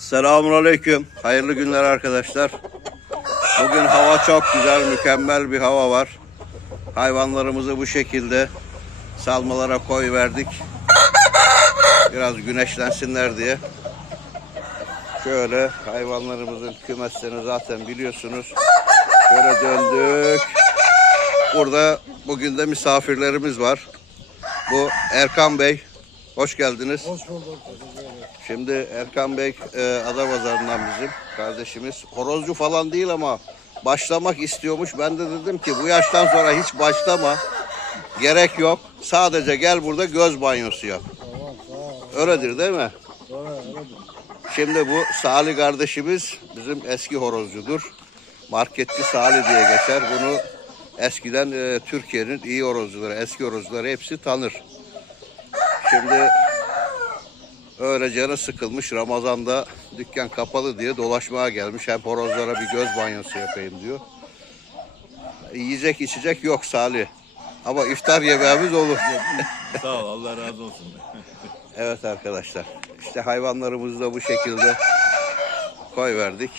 Selamun Aleyküm. Hayırlı günler arkadaşlar. Bugün hava çok güzel, mükemmel bir hava var. Hayvanlarımızı bu şekilde salmalara koy verdik. Biraz güneşlensinler diye. Şöyle hayvanlarımızın kümeslerini zaten biliyorsunuz. Şöyle döndük. Burada bugün de misafirlerimiz var. Bu Erkan Bey. Hoş geldiniz. Hoş bulduk. Şimdi Erkan Bey e, Adapazarı'ndan bizim kardeşimiz. Horozcu falan değil ama başlamak istiyormuş. Ben de dedim ki bu yaştan sonra hiç başlama. Gerek yok. Sadece gel burada göz banyosu yap. Öyledir değil mi? Şimdi bu Salih kardeşimiz bizim eski horozcudur. Marketçi Salih diye geçer. Bunu eskiden e, Türkiye'nin iyi horozcuları, eski horozcuları hepsi tanır. Şimdi öyle canı sıkılmış Ramazan'da dükkan kapalı diye dolaşmaya gelmiş. Hem horozlara bir göz banyosu yapayım diyor. Yiyecek içecek yok Salih. Ama iftar yemeğimiz olur. Sağ ol Allah razı olsun. Evet arkadaşlar. İşte hayvanlarımızı da bu şekilde koy verdik.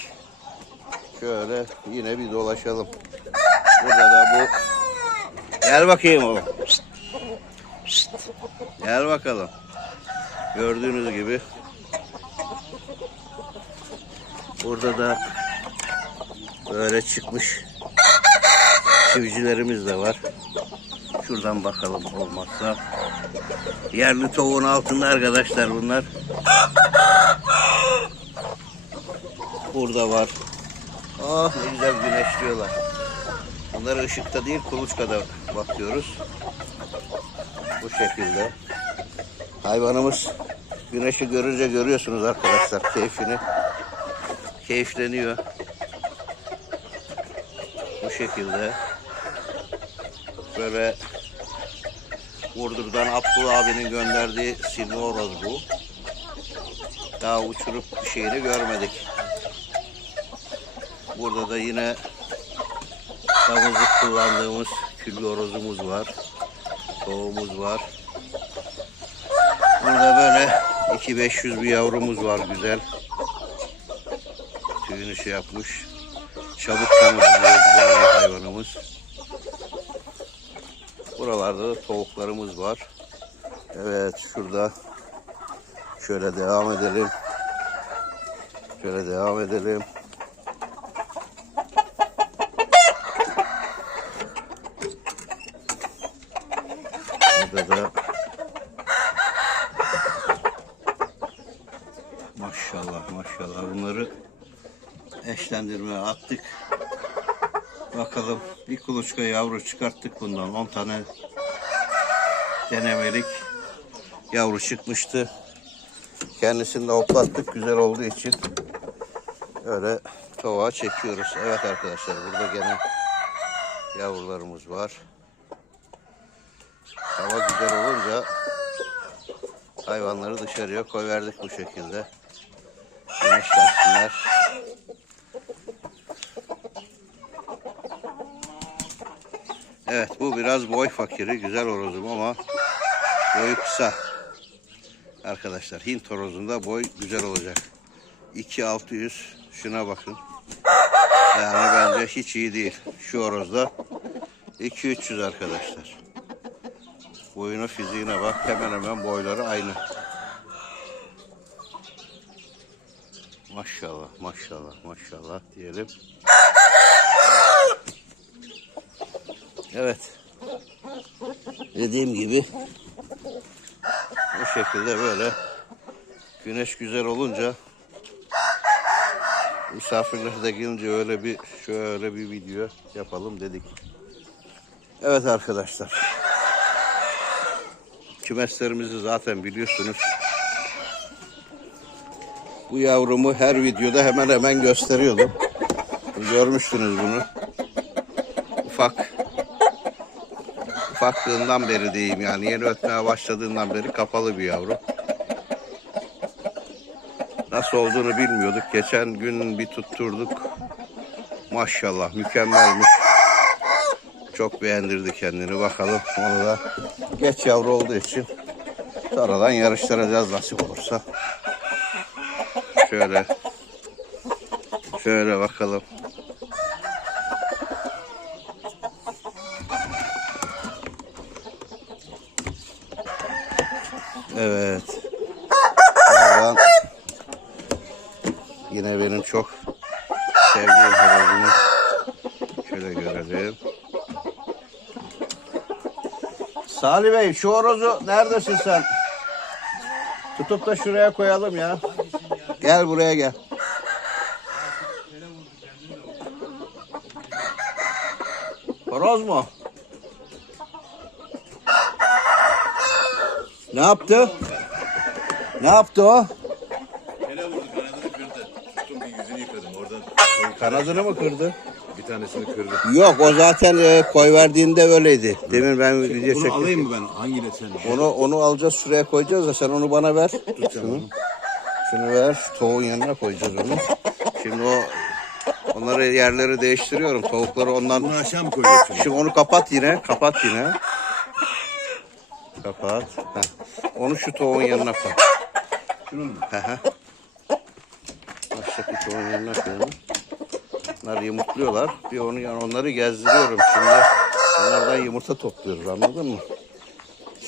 Şöyle yine bir dolaşalım. Burada da bu Gel bakayım oğlum. Gel bakalım. Gördüğünüz gibi burada da böyle çıkmış civcivlerimiz de var. Şuradan bakalım olmazsa. Yerli tavuğun altında arkadaşlar bunlar. Burada var. Ah ne güzel güneşliyorlar. Bunları ışıkta değil kuluçkada bakıyoruz. Bu şekilde. Hayvanımız güneşi görünce görüyorsunuz arkadaşlar keyfini. Keyifleniyor. Bu şekilde. Böyle Burdur'dan Abdullah abinin gönderdiği silme horoz bu. Daha uçurup bir şeyini görmedik. Burada da yine damızlık kullandığımız küllü horozumuz var. Tohumuz var. Burada böyle 2500 bir yavrumuz var güzel. Tüyünü şey yapmış. Çabuk temizliyor güzel bir hayvanımız. Buralarda da tavuklarımız var. Evet şurada şöyle devam edelim. Şöyle devam edelim. Burada da maşallah maşallah bunları eşlendirmeye attık. Bakalım bir kuluçka yavru çıkarttık bundan 10 tane denemelik yavru çıkmıştı. Kendisini de hoplattık güzel olduğu için öyle tavuğa çekiyoruz. Evet arkadaşlar burada gene yavrularımız var. Hava güzel olunca hayvanları dışarıya koyverdik bu şekilde. Güneşlensinler. Evet bu biraz boy fakiri güzel horozum ama boyu kısa. Arkadaşlar Hint horozunda boy güzel olacak. 2600 şuna bakın. Yani bence hiç iyi değil. Şu horozda 2300 arkadaşlar. Boyuna fiziğine bak hemen hemen boyları aynı. Maşallah maşallah maşallah diyelim. Evet. Dediğim gibi bu şekilde böyle güneş güzel olunca misafirler de gelince öyle bir şöyle bir video yapalım dedik. Evet arkadaşlar. Kümeslerimizi zaten biliyorsunuz. Bu yavrumu her videoda hemen hemen gösteriyordum. Görmüştünüz bunu. Ufak ufaklığından beri diyeyim yani yeni ötmeye başladığından beri kapalı bir yavru. Nasıl olduğunu bilmiyorduk. Geçen gün bir tutturduk. Maşallah mükemmelmiş. Çok beğendirdi kendini. Bakalım onu da geç yavru olduğu için sonradan yarıştıracağız nasip olursa. Şöyle. Şöyle bakalım. Evet. Buradan yine benim çok sevdiğim horozumu şöyle görelim. Salih Bey şu horozu neredesin sen? Tutup da şuraya koyalım ya. Gel buraya gel. Horoz mu? Ne yaptı? Ne yaptı o? Kere vurdu kanadını kırdı. Tuttum bir yüzünü yıkadım oradan. Kanadını mı kırdı? Bir tanesini kırdı. Yok o zaten e, koy verdiğinde öyleydi. Demin ben video Bunu çektim. alayım mı ben? Hangiyle sen? Onu onu alacağız şuraya koyacağız da sen onu bana ver. Şunu, şunu ver. Tavuğun yanına koyacağız onu. Şimdi o onları yerleri değiştiriyorum. Tavukları ondan Bunu aşağı mı koyuyorsun? Şimdi onu kapat yine. Kapat yine. Kapat. Heh. Onu şu tavuğun yanına koy. Şunun mu? Hı hı. Aşağıdaki tavuğun yanına koy. onu. Bunlar yumurtluyorlar. Bir onu yani onları gezdiriyorum şimdi. Onlardan yumurta topluyoruz anladın mı?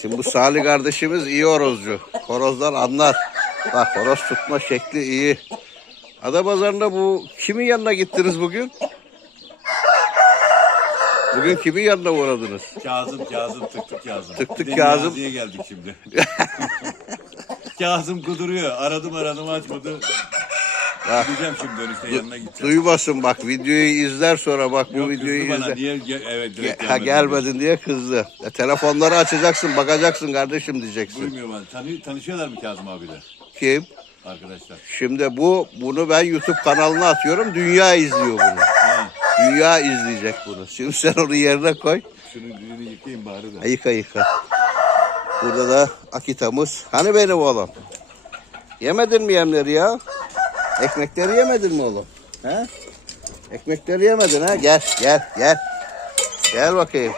Şimdi bu Salih kardeşimiz iyi horozcu. Horozdan anlar. Bak horoz tutma şekli iyi. Adapazarı'nda bu kimin yanına gittiniz bugün? Bugün kimin yanına uğradınız? Kazım, Kazım, tık tık Kazım. Tık tık Kazım. Niyazi'ye geldik şimdi. Kazım kuduruyor. Aradım aradım açmadı. Bak. Gideceğim şimdi dönüşte yanına gideceğim. Duymasın bak videoyu izler sonra bak bu Yok, videoyu kızdı bana. izle. Niye? ge- Evet direkt Ge- Ha gelmedin gelmedin diye kızdı. E, telefonları açacaksın bakacaksın kardeşim diye. diyeceksin. Duymuyor bana. Tanı, tanışıyorlar mı Kazım abiyle? Kim? Arkadaşlar. Şimdi bu bunu ben YouTube kanalına atıyorum. Dünya izliyor bunu. Ha, Dünya izleyecek bunu. Şimdi sen onu yerine koy. şunu birini yıkayayım bari de. Yıka yıka. Burada da Akita'mız. Hani benim oğlum? Yemedin mi yemleri ya? Ekmekleri yemedin mi oğlum? He? Ekmekleri yemedin ha? Gel gel gel. Gel bakayım.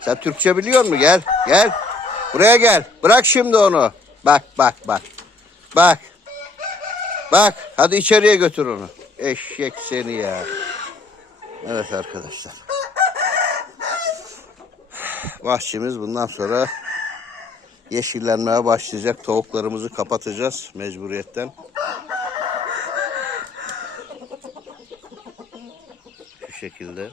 Sen Türkçe biliyor musun? Gel gel. Buraya gel. Bırak şimdi onu. Bak bak bak. Bak. Bak. Hadi içeriye götür onu. Eşek seni ya. Evet arkadaşlar. Bahçemiz bundan sonra yeşillenmeye başlayacak. Tavuklarımızı kapatacağız mecburiyetten. Şu şekilde.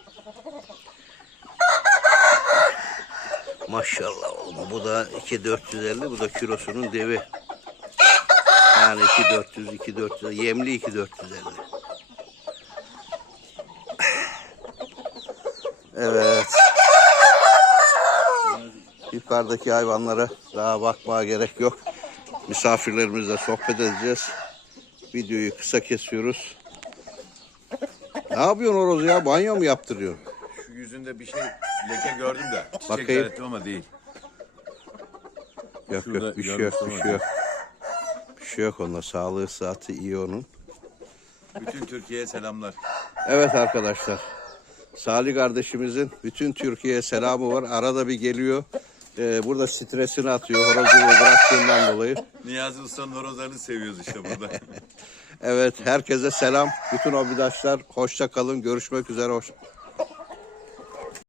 Maşallah oğlum. Bu da 2450, bu da kilosunun devi. Yani 2400, 2400, yemli 2450. Evet. Yukarıdaki hayvanlara daha bakmaya gerek yok. Misafirlerimizle sohbet edeceğiz. Videoyu kısa kesiyoruz. Ne yapıyorsun Oroz ya? Banyo mu yaptırıyorsun? Şu yüzünde bir şey leke gördüm de. Çiçek Bakayım. ama değil. Yok Şurada yok bir şey yok bir şey yok. Şey yok onda. Sağlığı saati iyi onun. Bütün Türkiye'ye selamlar. Evet arkadaşlar. Salih kardeşimizin bütün Türkiye'ye selamı var. Arada bir geliyor. Ee, burada stresini atıyor. Horozunu bıraktığından dolayı. Niyazi Usta'nın horozlarını seviyoruz işte burada. Evet herkese selam. Bütün obidaşlar hoşça kalın. Görüşmek üzere. Hoş...